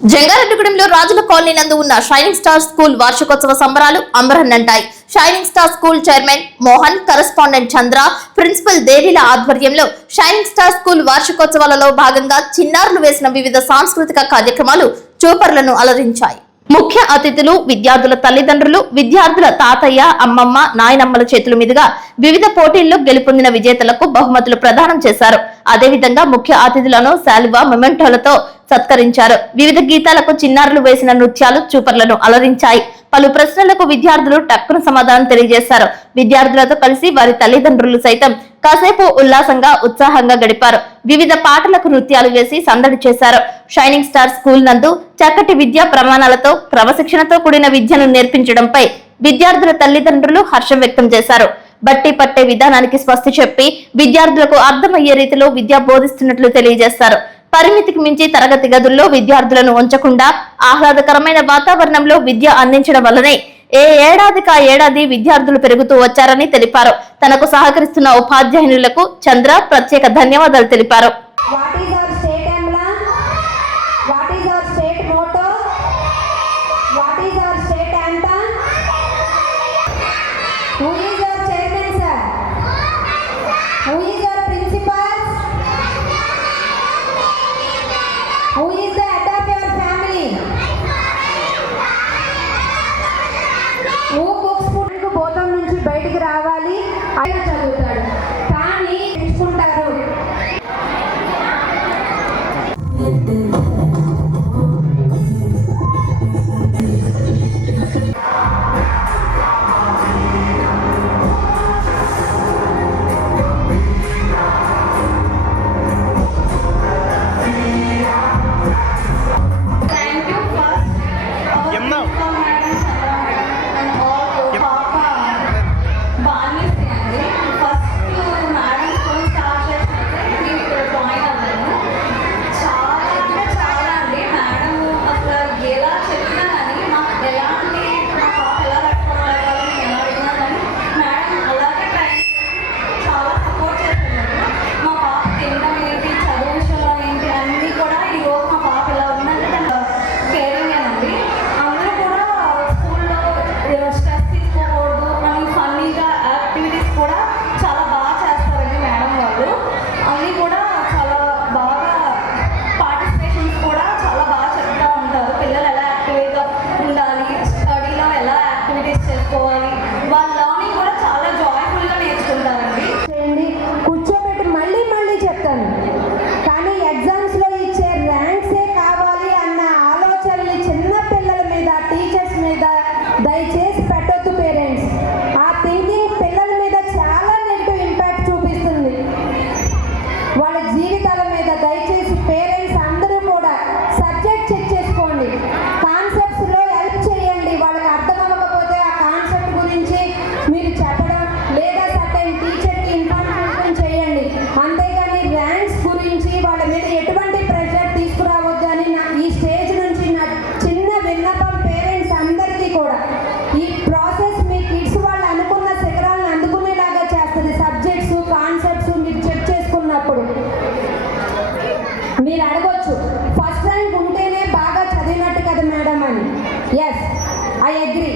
జంగారెడ్డిగూడెంలో రాజుల కాలనీ నందు ఉన్న షైనింగ్ స్టార్ స్కూల్ వార్షికోత్సవ సంబరాలు అంబరన్నంటాయి. Shining star school chairman Mohan, correspondent Chandra, principal దేవిల ఆధ్వర్యంలో షైనింగ్ స్టార్ స్కూల్ వార్షికోత్సవాలలో భాగంగా చిన్నారులు వేసిన వివిధ సాంస్కృతిక కార్యక్రమాలు చూపర్లను అలరించాయి. ముఖ్య అతిథులు, విద్యార్థుల తల్లిదండ్రులు, విద్యార్థుల తాతయ్య, అమ్మమ్మ, నాయనమ్మల చేతుల మీదుగా వివిధ పోటీల్లో గెలుపొందిన విజేతలకు బహుమతులు ప్రదానం చేశారు. అదేవిధంగా ముఖ్య అతిథులను శాలువా, మెమెంటోలతో సత్కరించారు. వివిధ గీతాలకు చిన్నారులు వేసిన నృత్యాలు చూపర్లను అలరించాయి. పలు ప్రశ్నలకు విద్యార్థులు టక్కున సమాధానం తెలియజేశారు. విద్యార్థులతో కలిసి వారి తల్లిదండ్రులు సైతం కాసేపు ఉల్లాసంగా, ఉత్సాహంగా గడిపారు. వివిధ పాటలకు నృత్యాలు వేసి సందడి చేశారు. షైనింగ్ స్టార్ స్కూల్ నందు చక్కటి విద్యా ప్రమాణాలతో, క్రమశిక్షణతో కూడిన విద్యను నేర్పించడంపై విద్యార్థుల తల్లిదండ్రులు హర్షం వ్యక్తం చేశారు. బట్టి పట్టే విధానానికి స్వస్తి చెప్పి విద్యార్థులకు అర్థమయ్యే రీతిలో విద్య బోధిస్తున్నట్లు తెలియజేశారు. పరిమితికి మించి తరగతి గదుల్లో విద్యార్థులను ఉంచకుండా ఆహ్లాదకరమైన వాతావరణంలో విద్య అందించడం వల్లనే ఏడాదికా ఏడాది విద్యార్థులు పెరుగుతూ వచ్చారని తెలిపారు. తనకు సహకరిస్తున్న ఉపాధ్యాయునులకు చంద్ర ప్రత్యేక ధన్యవాదాలు తెలిపారు. Who is the head of your family? Who cooks food? బోధం నుంచి బయటికి రావాలి, ఆయన చదువుతాడు కానీ తీసుకుంటారు. దయచేసి పెట్టొద్దు పేరెంట్స్. ఆ థింకింగ్ పిల్లల మీద చాలా నెగిటివ్ ఇంపాక్ట్ చూపిస్తుంది, వాళ్ళ జీవితాల మీద. దయచేసి పేరెంట్స్ అందరూ కూడా సబ్జెక్ట్ చెక్ చేసుకోండి, కాన్సెప్ట్స్లో హెల్ప్ చేయండి. వాళ్ళకి అర్థం అవ్వకపోతే ఆ కాన్సెప్ట్ గురించి మీరు చెప్పడం లేదా సర్టైన్ టీచర్కి ఇన్ఫర్మేషన్ చేయండి. అంతేగాని ర్యాంక్స్ గురించి వాళ్ళ మీద ఎటువంటి ప్రెషర్ తీసుకురావద్దు అని ఈ స్టేజ్ నుంచి నా చిన్న విన్నపం పేరెంట్స్ అందరికీ కూడా. ఈ ప్రాసెస్ మీ కిడ్స్ వాళ్ళు అనుకున్న శిఖరాలను అందుకునేలాగా చేస్తుంది. సబ్జెక్ట్స్, కాన్సెప్ట్స్ మీరు చెక్ చేసుకున్నప్పుడు మీరు అడగొచ్చు, ఫస్ట్ ర్యాంక్ ఉంటేనే బాగా చదివినట్టు కదా మేడం అని. Yes, I agree.